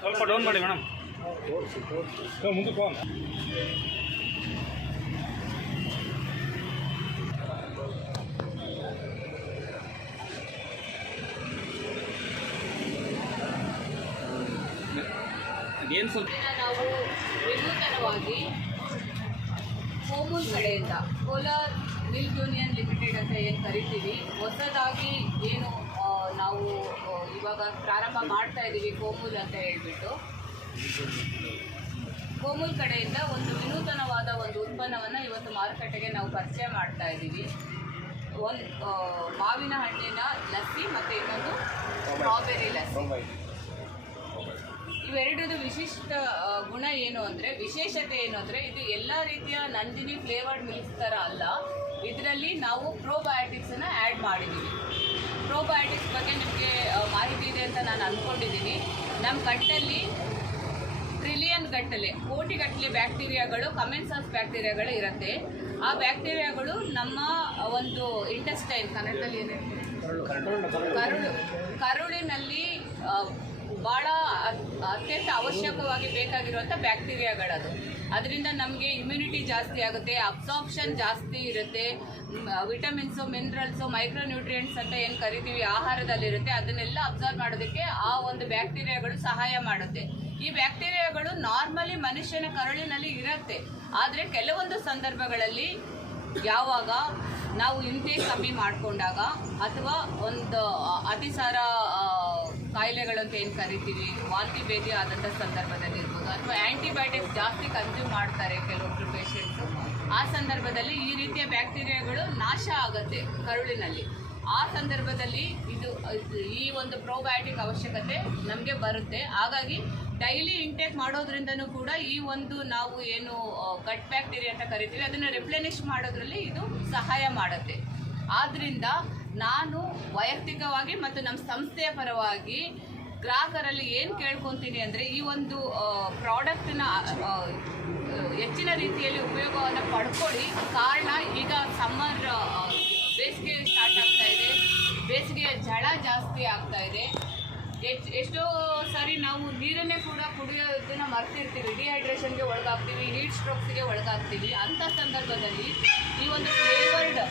ಸ್ವಲ್ಪ ಡೌನ್ ಮಾಡಿ ಮೇಡಮ್ ಮುಂದಕ್ಕೆ ಹೋಗೋಣ ಏನು ಸ್ವಲ್ಪ ನಾವು ವಿನೂತನವಾಗಿ ಕೋಮೂಲ್ ಕಡೆಯಿಂದ ಕೋಲಾರ್ ಮಿಲ್ಕ್ ಯೂನಿಯನ್ ಲಿಮಿಟೆಡ್ ಅಂತ ಏನು ಕರಿತೀವಿ ಹೊಸದಾಗಿ ಏನು ನಾವು ಇವಾಗ ಪ್ರಾರಂಭ ಮಾಡ್ತಾ ಇದ್ದೀವಿ ಕೋಮೂಲ್ ಅಂತ ಹೇಳಿಬಿಟ್ಟು. ಕೋಮೂಲ್ ಕಡೆಯಿಂದ ಒಂದು ವಿನೂತನವಾದ ಒಂದು ಉತ್ಪನ್ನವನ್ನು ಇವತ್ತು ಮಾರುಕಟ್ಟೆಗೆ ನಾವು ಪರಿಚಯ ಮಾಡ್ತಾ ಇದ್ದೀವಿ ಒಂದು ಮಾವಿನ ಹಣ್ಣಿನ ಲಸ್ಸಿ ಮತ್ತು ಇನ್ನೊಂದು ಸ್ಟ್ರಾಬೆರಿ ಲಸ್ಸಿ. ಇವೆರಡರದ್ದು ವಿಶಿಷ್ಟ ಗುಣ ಏನು ಅಂದರೆ ವಿಶೇಷತೆ ಏನು ಅಂದರೆ ಇದು ಎಲ್ಲ ರೀತಿಯ ನಂದಿನಿ ಫ್ಲೇವರ್ಡ್ ಮಿಲ್ಕ್ ಥರ ಅಲ್ಲ. ಇದರಲ್ಲಿ ನಾವು ಪ್ರೋಬಯೋಟಿಕ್ಸನ್ನು ಆ್ಯಡ್ ಮಾಡಿದ್ದೀವಿ ಪ್ರೋಬಯೋಟಿಕ್ಸ್ ಬಗ್ಗೆ ನಿಮಗೆ ಮಾಹಿತಿ ಇದೆ ಅಂತ ನಾನು ಅಂದ್ಕೊಂಡಿದ್ದೀನಿ ನಮ್ಮ ಗಟ್ಟಲ್ಲಿ ಟ್ರಿಲಿಯನ್ ಗಟ್ಟಲೆ ಕೋಟಿಗಟ್ಟಲೆ ಬ್ಯಾಕ್ಟೀರಿಯಾಗಳು ಕಮೆನ್ಸಸ್ ಬ್ಯಾಕ್ಟೀರಿಯಾಗಳು ಇರುತ್ತೆ. ಆ ಬ್ಯಾಕ್ಟೀರಿಯಾಗಳು ನಮ್ಮ ಒಂದು ಇಂಟೆಸ್ಟೈನ್ ಕನ್ನಡದಲ್ಲಿ ಏನೇ? ಕರುಳು ಕರುಳಿನಲ್ಲಿ ಭಾಳ ಅತ್ಯಂತ ಅವಶ್ಯಕವಾಗಿ ಬೇಕಾಗಿರುವಂಥ ಬ್ಯಾಕ್ಟೀರಿಯಾಗಳದು. ಅದರಿಂದ ನಮಗೆ ಇಮ್ಯುನಿಟಿ ಜಾಸ್ತಿ ಆಗುತ್ತೆ ಅಬ್ಸಾರ್ಪ್ಷನ್ ಜಾಸ್ತಿ ಇರುತ್ತೆ. ವಿಟಮಿನ್ಸು ಮಿನರಲ್ಸು ಮೈಕ್ರೋನ್ಯೂಟ್ರಿಯೆಂಟ್ಸ್ ಅಂತ ಏನು ಕರಿತೀವಿ, ಆಹಾರದಲ್ಲಿರುತ್ತೆ. ಅದನ್ನೆಲ್ಲ ಅಬ್ಸರ್ವ್ ಮಾಡೋದಕ್ಕೆ ಆ ಒಂದು ಬ್ಯಾಕ್ಟೀರಿಯಾಗಳು ಸಹಾಯ ಮಾಡುತ್ತೆ. ಈ ಬ್ಯಾಕ್ಟೀರಿಯಾಗಳು ನಾರ್ಮಲಿ ಮನುಷ್ಯನ ಕರುಳಿನಲ್ಲಿ ಇರುತ್ತೆ. ಆದರೆ ಕೆಲವೊಂದು ಸಂದರ್ಭಗಳಲ್ಲಿ ಯಾವಾಗ ನಾವು ಇಂಟೇಕ್ ಕಮ್ಮಿ ಮಾಡಿಕೊಂಡಾಗ ಅಥವಾ ಒಂದು ಅತಿಸಾರ ಅಂತ ಏನು ಕರಿತೀವಿ ವಾಂತಿ ಭೇದಿ ಆದಂಥ ಸಂದರ್ಭದಲ್ಲಿ ಇರ್ಬೋದು. ಅಥವಾ ಆ್ಯಂಟಿಬಯೋಟಿಕ್ಸ್ ಜಾಸ್ತಿ ಕನ್ಸ್ಯೂಮ್ ಮಾಡ್ತಾರೆ ಕೆಲವೊಬ್ಬರು ಪೇಷೆಂಟ್ಸು ಆ ಸಂದರ್ಭದಲ್ಲಿ ಈ ರೀತಿಯ ಬ್ಯಾಕ್ಟೀರಿಯಾಗಳು ನಾಶ ಆಗುತ್ತೆ ಕರುಳಿನಲ್ಲಿ. ಆ ಸಂದರ್ಭದಲ್ಲಿ ಇದು, ಈ ಒಂದು ಪ್ರೋಬಯೋಟಿಕ್ ಅವಶ್ಯಕತೆ ನಮಗೆ ಬರುತ್ತೆ. ಹಾಗಾಗಿ ಡೈಲಿ ಇಂಟೇಕ್ ಮಾಡೋದ್ರಿಂದನೂ ಕೂಡ ಈ ಒಂದು ನಾವು ಏನು ಗಟ್ ಬ್ಯಾಕ್ಟೀರಿಯಾ ಅಂತ ಕರಿತೀವಿ, ಅದನ್ನು ರಿಪ್ಲೆನಿಷ್ ಮಾಡೋದ್ರಲ್ಲಿ ಇದು ಸಹಾಯ ಮಾಡುತ್ತೆ. ಆದ್ದರಿಂದ ನಾನು ವೈಯಕ್ತಿಕವಾಗಿ ಮತ್ತು ನಮ್ಮ ಸಂಸ್ಥೆಯ ಪರವಾಗಿ ಗ್ರಾಹಕರಲ್ಲಿ ಏನು ಕೇಳ್ಕೊತೀನಿ ಅಂದರೆ ಈ ಒಂದು ಪ್ರಾಡಕ್ಟ್ನ ಹೆಚ್ಚಿನ ರೀತಿಯಲ್ಲಿ ಉಪಯೋಗವನ್ನು ಪಡ್ಕೊಳ್ಳಿ. ಕಾರಣ ಈಗ ಸಮ್ಮರ್ ಬೇಸಿಗೆ ಸ್ಟಾರ್ಟ್ ಆಗ್ತಾ ಇದೆ. ಬೇಸಿಗೆಯ ಝಳ ಜಾಸ್ತಿ ಆಗ್ತಾ ಇದೆ. ಎಷ್ಟು ಸಾರಿ ನಾವು ನೀರನ್ನೇ ಕೂಡ ಕುಡಿಯೋದನ್ನು ಮರ್ತಿರ್ತೀವಿ. ಡಿಹೈಡ್ರೇಷನ್ಗೆ ಒಳಗಾಗ್ತೀವಿ ಹೀಟ್ ಸ್ಟ್ರೋಕ್ಸ್ಗೆ ಒಳಗಾಗ್ತೀವಿ. ಅಂಥ ಸಂದರ್ಭದಲ್ಲಿ ಈ ಒಂದು ಫ್ಲೇವರ್ಡ್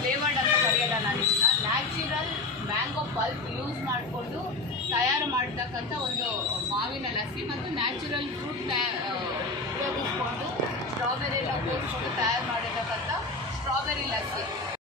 ಫ್ಲೇವರ್ಡ್ ಅಂತ ಕರೆಯಲ್ಲ ನಾನು ನ್ಯಾಚುರಲ್ ಮ್ಯಾಂಗೋ ಪಲ್ಪ್ ಯೂಸ್ ಮಾಡಿಕೊಂಡು ತಯಾರು ಮಾಡ್ತಕ್ಕಂಥ ಒಂದು ಮಾವಿನ ಲಸಿ ಮತ್ತು ನ್ಯಾಚುರಲ್ ಫ್ರೂಟ್ ಉಪಯೋಗಿಸ್ಕೊಂಡು ಸ್ಟ್ರಾಬೆರಿ ಎಲ್ಲ ಉಪಯೋಗಿಸ್ಕೊಂಡು ತಯಾರು ಮಾಡಿರ್ತಕ್ಕಂಥ ಸ್ಟ್ರಾಬೆರಿ ಲಸ್ಸಿ